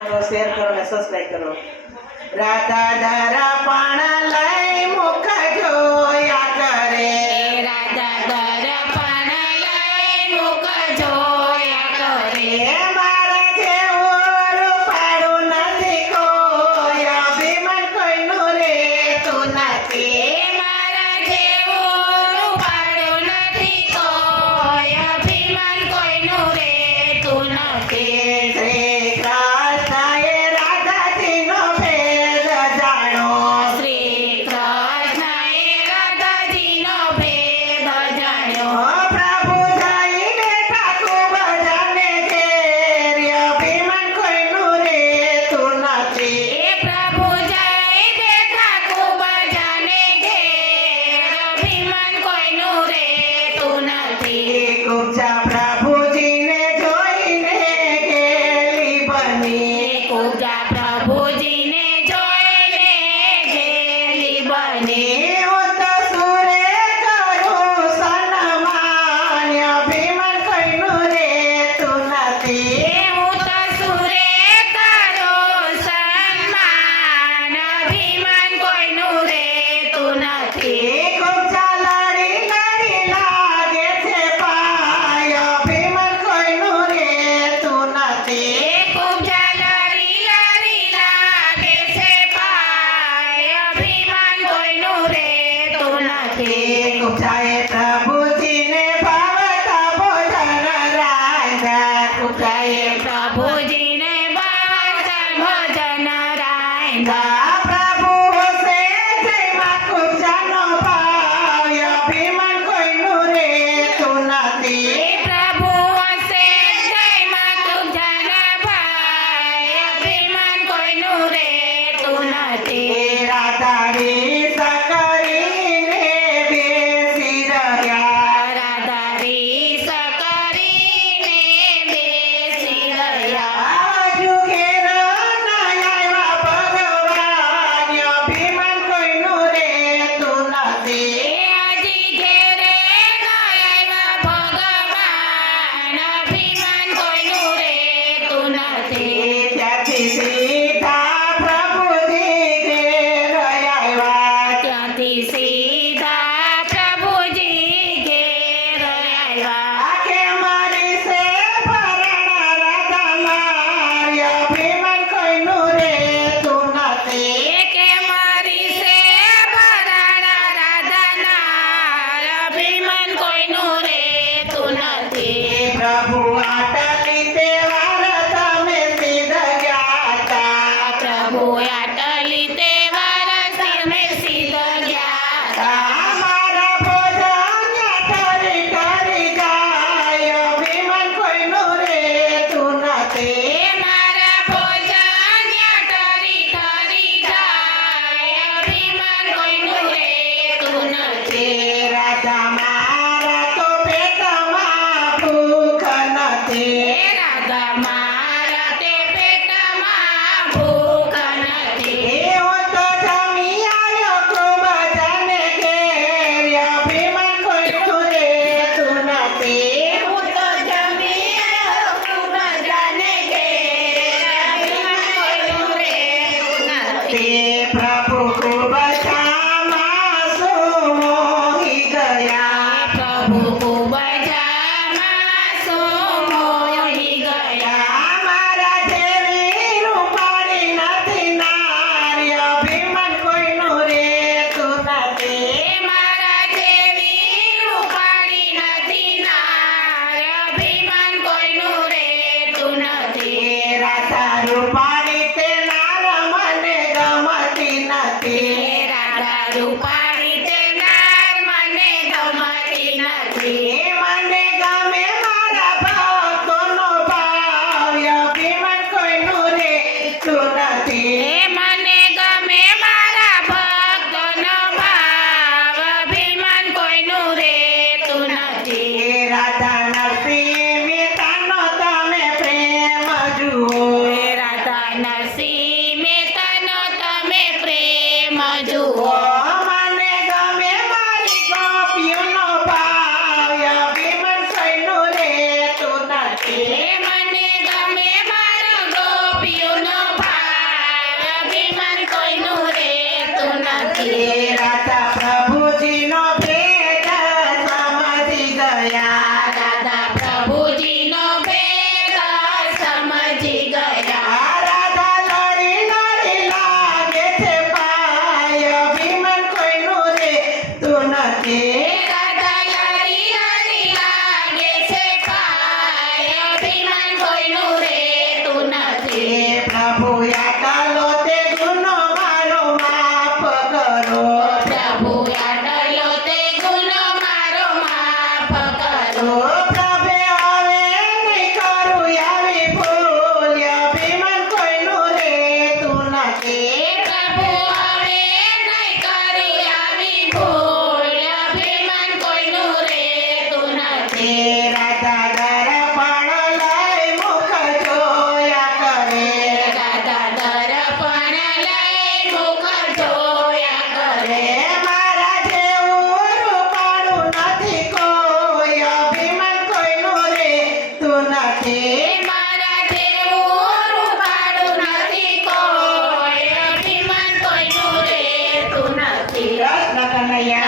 Share કરો અને subscribe કરો. રાધા ધારા પાણા લઈ મુખ જોયા કરે. રાધા દર્પણ લઈ મુખ જોયા કરે. મારા જેવું રૂપાળું નથી કોઈ, અભિમાન કોઈનું રેતું નથી. મારા જેવું રૂપાળું નથી કોઈ, અભિમાન કોઈનું રહેતું નથી. શ્રી કૃષ્ણએ રાધાજીનો ભેદ જાણો. શ્રી કૃષ્ણએ રાધાજીનો ભેદ જાણ્યો. પ્રભુ જઈ બેઠા ખૂબ જાને ઘેર, અભિમાન કોઈનું રેતું નથી. એ પ્રભુ જઈ બેઠા ખૂબ જાને ઘેર, અભિમાન કોઈનું રહેતું નથી. કુબજા પ્રભુજીને જોઈને ગેલી બની. પૂજા પ્રભુજીને જોઈને ઘેલી બની. હું તો સુરે કરું સન્માન, અભિમાન કોઈનું રેતું નથી. હું તો સુરે કરું સન્માન, અભિમાન કોઈનું રહેતું નથી. કુબજા લડી લડી લાગે છે પાય, અભિમાન કોઈનું રેતું નથી. પૂજા લડી લડી લાગે છે પાય, અભિમાન કોઈનું રહેતું નથી. કુબજાએ પ્રભુજીને ભાવતા ભોજન રાંધ્યા. કુબજાએ પ્રભુજીને ભજન ભજન રાંધા. પ્રભુ હશે જયમાં કુબજાનો ભાવ, અભિમાન કોઈનું રેતું નથી. પ્રભુ હશે જયમાં કુબજાના ભાઈ, અભિમાન કોઈનું રહેતું નથી. રાધારી સકરીને બેસી રહ્યા. રાધા રીસ કરીને બેસી રહ્યા. આજુ ઘેર ના આવ્યા ભગવાન, અભિમાન કોઈનું રેતું નથી. હજી ઘેરે ન આવ્યા ભગવાન, અભિમાન કોઈનું રહેતું નથી. ત્યાંથી સીધા પ્રભુજી ઘેર આવ્યા. ત્યાંથી સીધા પ્રભુજી ઘેર આવ્યા. આખે મારી સે ભરણા રાધા મારી, અભિમાન કોઈનું રેતું નથી. કે મારી સે ભરાણા રાધાના, અભિમાન કોઈનું રહેતું નથી. પ્રભુ આટલી તહેવાર તમે સીધ ગયા તા. પ્રભુ આટલી તહેવાર તમે સીધ ગયા તા. મારા ભોજન કરી કરી જાય, અભિમાન કોઈનું રેતું નથી. એ મારા ભોજન ઠરી ઠરી જાય, અભિમાન કોઈનું રહેતું નથી. રાધા મારા તો પેટમાં ભૂખ નથી. એ રાધા મારા તે પેટમાં ભૂખ નથી. હું તો જમી આવ્યો ખૂબ જાને ઘેર, અભિમાન કોઈનું રેતું નથી. હું તો જમી આવ્યો ખૂબ જાને ઘેર, અભિમાન કોઈનું રહેતું નથી. તે પ્રભુ ખૂબ જામાં શું મોહી ગયા. પ્રભુ ખૂબ જામાં શું મોહી ગયા. મારા જેવી રૂપાળી નથી નારી, અભિમાન કોઈનું રેતું નથી. એ મારા જેવી રૂપાળી નથી નાર, અભિમાન કોઈનું રહેતું નથી. રાધા રૂપાળી તે નાર મને ગમતી નથી. એ રાધા એ રાધા પ્રભુજીનો ભેદ સમજી ગયા રાધા પ્રભુજીનો ભેદ સમજી ગયા રાધા લડી લડી લાગે છે પાય અભિમાન કોઈનું રે તું નથી રાધા લડી લડી લાગે છે પાય અભિમાન કોઈનું રહેતું નથી એ પ્રભુ આટલો તે ગુનો મારો માફ કરો પ્રભુ આટલો તે ગુનો મારો માફ કરો ઓ પ્રભે હવે નહીં કરું આવી ભૂલ અભિમાન કોઈનું રહેતું નથી પ્રભુ હવે નહીં કરું આવી ભૂલ અભિમાન કોઈનું રહેતું નથી એ રાધા દર્પણ લઈ મુખ જોયા કરે રાધા દર્પણ લઈ મુખ જોયા કરે રે મારા જેવું રૂપાળું નથી કોઈ અભિમાન કોઈનું રહેતું નથી મારા જેવું રૂપાળું નથી કોઈ અભિમાન કોઈનું રહેતું નથી કૃષ્ણ કનૈયા